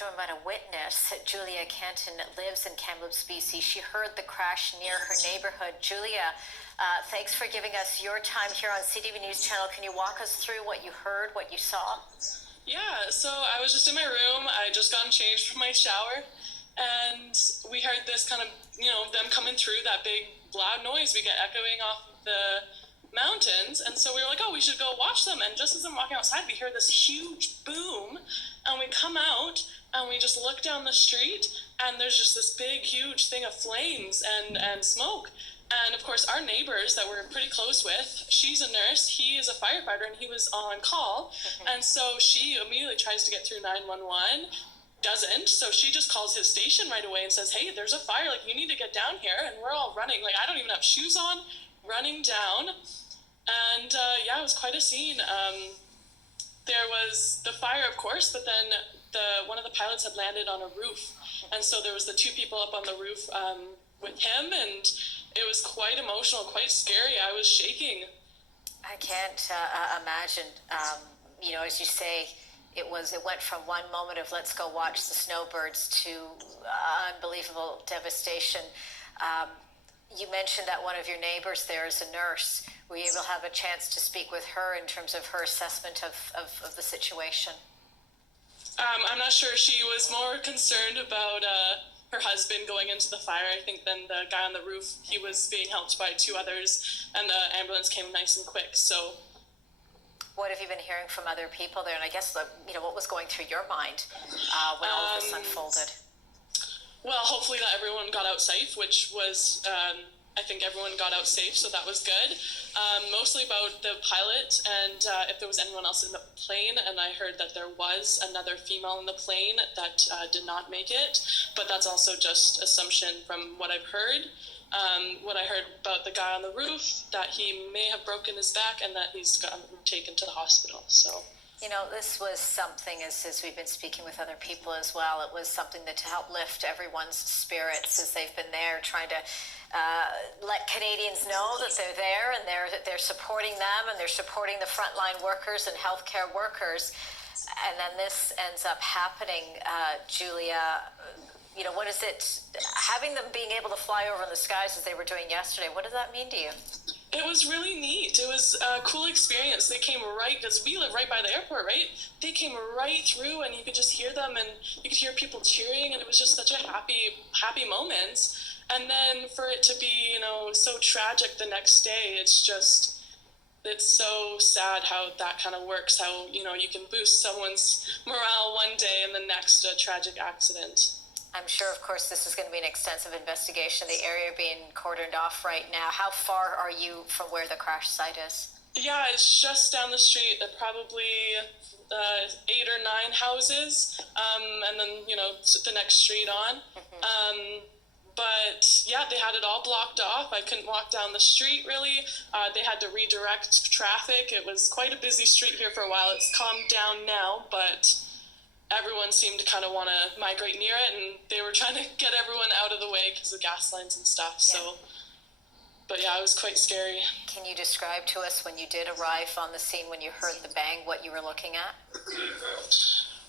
joined by a witness. Julia Canton lives in Kamloops, BC. She heard the crash near her neighborhood. Julia, thanks for giving us your time here on CTV News Channel. Can you walk us through what you heard, what you saw? Yeah, so I was just in my room. I just gotten changed from my shower, and we heard this kind of, them coming through, that big loud noise we get echoing off the mountains. And so we were like, oh, we should go watch them. And just as I'm walking outside, we hear this huge boom, and we come out and we just look down the street, and there's just this big, huge thing of flames and smoke. And of course, our neighbors that we're pretty close with, she's a nurse, he is a firefighter, and he was on call. And so she immediately tries to get through 911, doesn't. So she just calls his station right away and says, hey, there's a fire, like, you need to get down here. And we're all running, like, I don't even have shoes on, running down. And yeah, it was quite a scene. There was the fire, of course, but then one of the pilots had landed on a roof. And so there was the two people up on the roof with him, and it was quite emotional, quite scary. I was shaking. I can't imagine, as you say, it went from one moment of let's go watch the Snowbirds to unbelievable devastation. You mentioned that one of your neighbors there is a nurse. Were you able to have a chance to speak with her in terms of her assessment of the situation? I'm not sure. She was more concerned about her husband going into the fire, I think, than the guy on the roof. He was being helped by two others, and the ambulance came nice and quick. So, what have you been hearing from other people there? And I guess, what was going through your mind when all of this unfolded? Well, hopefully that everyone got out safe, which was, I think everyone got out safe, so that was good. Mostly about the pilot and if there was anyone else in the plane, and I heard that there was another female in the plane that did not make it, but that's also just assumption from what I've heard. What I heard about the guy on the roof, that he may have broken his back and that he's gotten taken to the hospital, so... This was something, as we've been speaking with other people as well, it was something that to help lift everyone's spirits as they've been there trying to let Canadians know that they're there and they're supporting them and they're supporting the frontline workers and healthcare workers. And then this ends up happening, Julia. What is it, having them being able to fly over in the skies as they were doing yesterday, what does that mean to you? It was really neat. It was a cool experience. They came right, because we live right by the airport, right? They came right through, and you could just hear them, and you could hear people cheering, and it was just such a happy moment. And then for it to be, so tragic the next day, it's so sad how that kind of works, how, you can boost someone's morale one day and the next a tragic accident. I'm sure, of course, this is going to be an extensive investigation, the area being cordoned off right now. How far are you from where the crash site is? Yeah, it's just down the street, probably 8 or 9 houses, and then, the next street on. But, yeah, they had it all blocked off. I couldn't walk down the street, really. They had to redirect traffic. It was quite a busy street here for a while. It's calmed down now, but... everyone seemed to kind of want to migrate near it, and they were trying to get everyone out of the way because of gas lines and stuff. So, but yeah, it was quite scary. Can you describe to us when you did arrive on the scene, when you heard the bang, what you were looking at?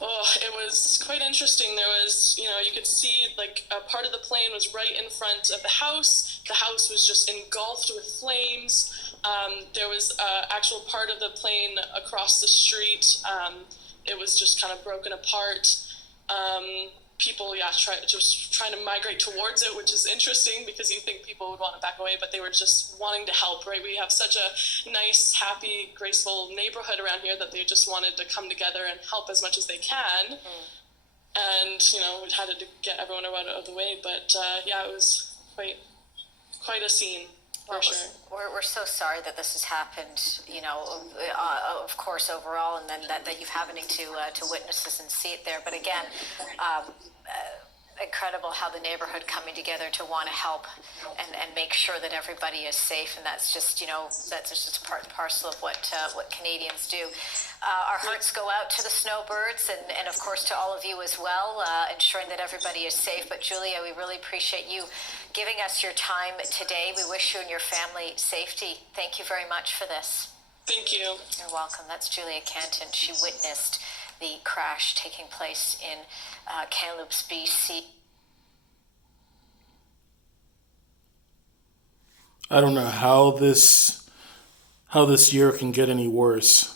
Oh, it was quite interesting. There was, you could see like a part of the plane was right in front of the house. The house was just engulfed with flames. There was actual part of the plane across the street. It was just kind of broken apart. People, trying to migrate towards it, which is interesting because you think people would want to back away, but they were just wanting to help, right? We have such a nice, happy, graceful neighborhood around here that they just wanted to come together and help as much as they can. And, we had to get everyone out of the way, but it was quite a scene. Well, sure. We're so sorry that this has happened, of course, overall, and then that you've happening to witness this and see it there. But again, incredible how the neighborhood coming together to want to help and make sure that everybody is safe, and that's just part and parcel of what Canadians do. Our hearts go out to the Snowbirds and of course to all of you as well, ensuring that everybody is safe. But Julia, we really appreciate you giving us your time today. We wish you and your family safety. Thank you very much for this. Thank you. You're welcome. That's Julia Canton. She witnessed the crash taking place in Kamloops, BC. I don't know how this year can get any worse.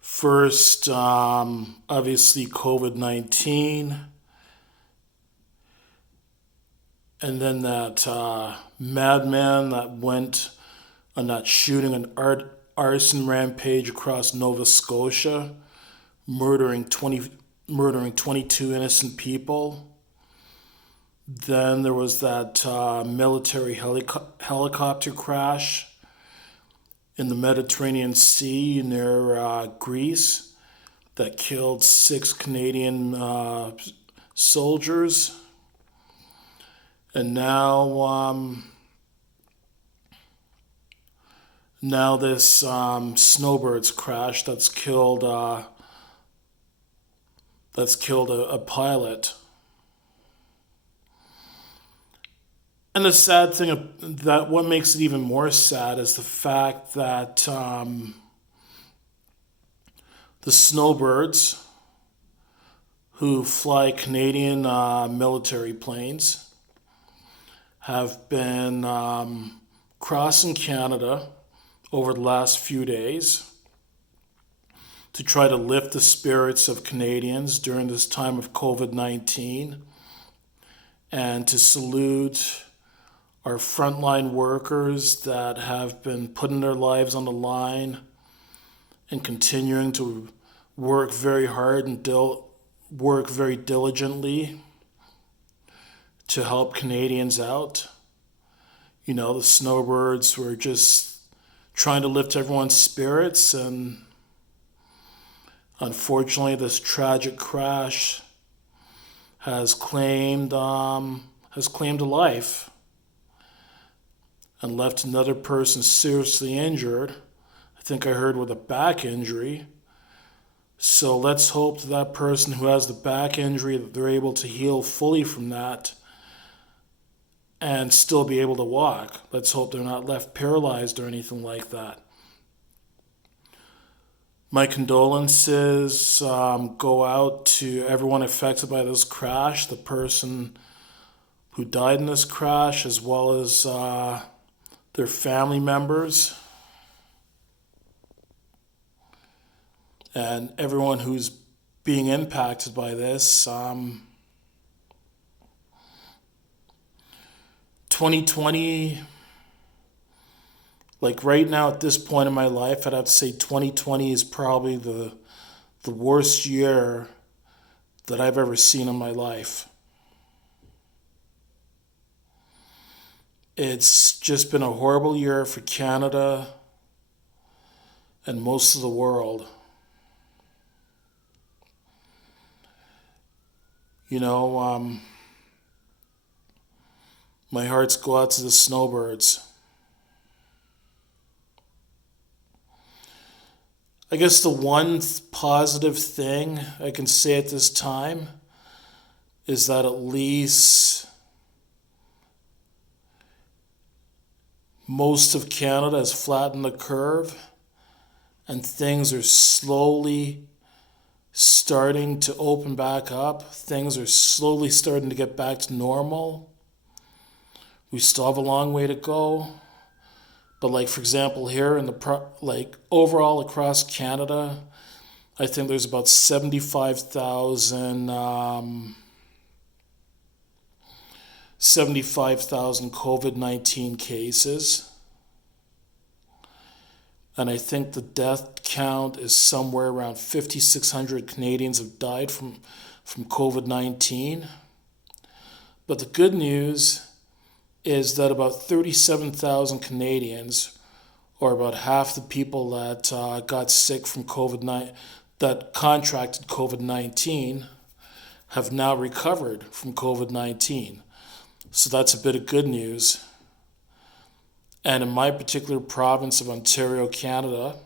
First, obviously COVID-19, and then that madman that went on that shooting an arson rampage across Nova Scotia, murdering 22 innocent people. Then there was that military helicopter crash in the Mediterranean Sea near Greece that killed 6 Canadian soldiers. And now this Snowbirds crash that's killed a pilot. And the sad thing, that what makes it even more sad is the fact that the Snowbirds, who fly Canadian military planes, have been crossing Canada over the last few days to try to lift the spirits of Canadians during this time of COVID-19 and to salute our frontline workers that have been putting their lives on the line and continuing to work very hard and work very diligently to help Canadians out. You know, the Snowbirds were just trying to lift everyone's spirits, and unfortunately this tragic crash has claimed a life and left another person seriously injured. I think I heard with a back injury. So let's hope that person who has the back injury, that they're able to heal fully from that and still be able to walk. Let's hope they're not left paralyzed or anything like that. My condolences go out to everyone affected by this crash, the person who died in this crash, as well as their family members, and everyone who's being impacted by this. 2020, like right now at this point in my life, I'd have to say 2020 is probably the worst year that I've ever seen in my life. It's just been a horrible year for Canada and most of the world. You know, my hearts go out to the Snowbirds. I guess the one positive thing I can say at this time is that at least most of Canada has flattened the curve and things are slowly starting to open back up. Things are slowly starting to get back to normal. We still have a long way to go. But like, for example, here in overall across Canada, I think there's about 75,000 COVID-19 cases. And I think the death count is somewhere around 5,600 Canadians have died from COVID-19. But the good news is that about 37,000 Canadians, or about half the people that got sick from COVID-19, that contracted COVID-19, have now recovered from COVID-19. So that's a bit of good news. And in my particular province of Ontario, Canada,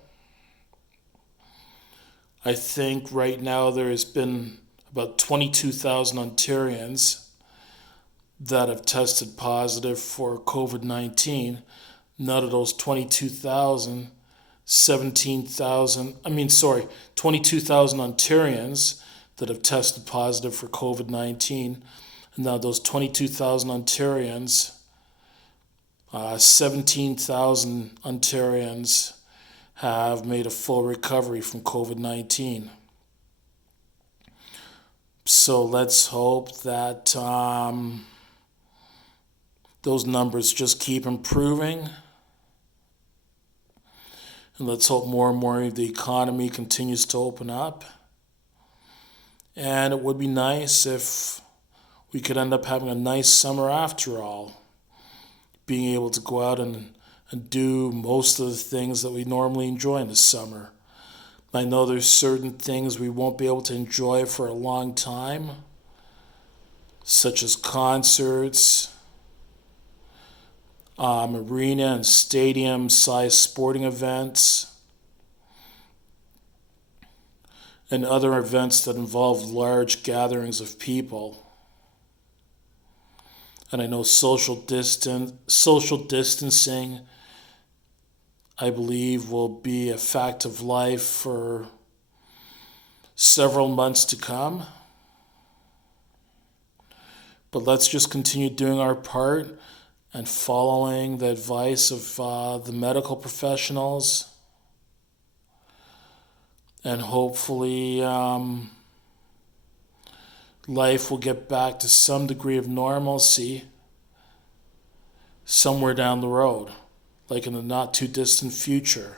I think right now there has been about 22,000 Ontarians that have tested positive for COVID-19. None of those 22,000 22,000 Ontarians that have tested positive for COVID-19. And now those 22,000 Ontarians, 17,000 Ontarians have made a full recovery from COVID-19. So let's hope that those numbers just keep improving. And let's hope more and more of the economy continues to open up. And it would be nice if we could end up having a nice summer after all. Being able to go out and do most of the things that we normally enjoy in the summer. I know there's certain things we won't be able to enjoy for a long time, such as concerts, arena and stadium-sized sporting events, and other events that involve large gatherings of people. And I know social distancing, I believe, will be a fact of life for several months to come. But let's just continue doing our part and following the advice of the medical professionals. And hopefully life will get back to some degree of normalcy somewhere down the road, like in the not too distant future.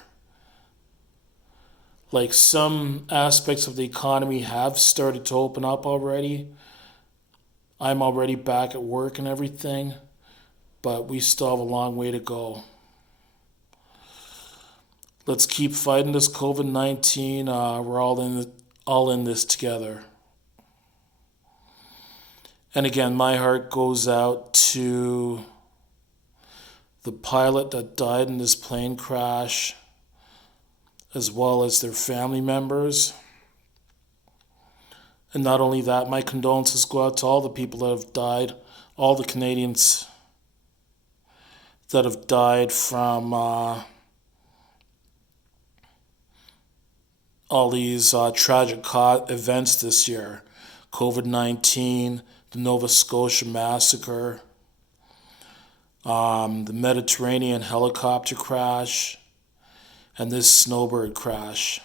Like some aspects of the economy have started to open up already. I'm already back at work and everything, but we still have a long way to go. Let's keep fighting this COVID-19. We're all in this together. And again, my heart goes out to the pilot that died in this plane crash, as well as their family members. And not only that, my condolences go out to all the people that have died, all the Canadians that have died from all these tragic events this year. COVID-19, the Nova Scotia massacre, the Mediterranean helicopter crash, and this snowbird crash.